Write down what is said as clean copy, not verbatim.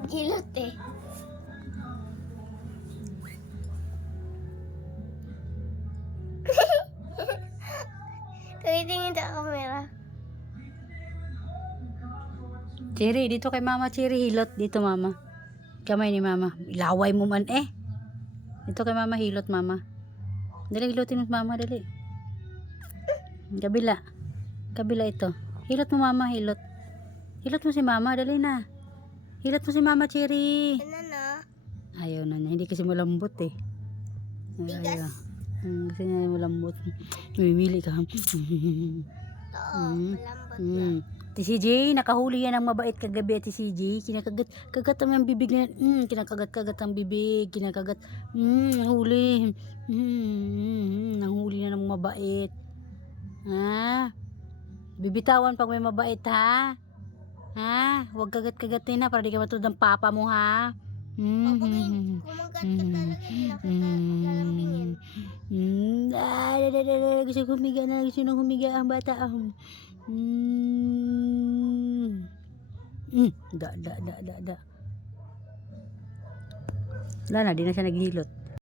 Nagilot eh. Tumitingin sa camera. Cherry, dito kay mama, Cherry, hilot. Dito mama. Kamay ni mama. Ilaway mo man eh. Dito kay mama, hilot mama. Dali, hilotin mo mama, dali. Kabila. Kabila ito. Hilot mo mama, hilot. Hilot mo si mama, dali na. Hilot mo si mama, Cherry. Ano na? Ayaw na niya. Hindi kasi malambot eh. Tigas. Ayaw. Kasi niya malambot. Mimili ka. Oo, malambot na. Ti CJ, nakahuli yan ang mabait kagabi at ti CJ. Kinakagat ang bibig na kinakagat-kagat ang bibig. Kinakagat. Nahuli. Nahuli na ng mabait. Ha? Bibitawan pag may mabait ha? Ha? Huwag kagat-kagatin ha para di ka matulad ng papa mo ha? Kumagat ka talaga, nakakalampingin. Gusto ko humiga na. Gusto nang humiga ang bata. Da. Wala na, di na siya naghihilot.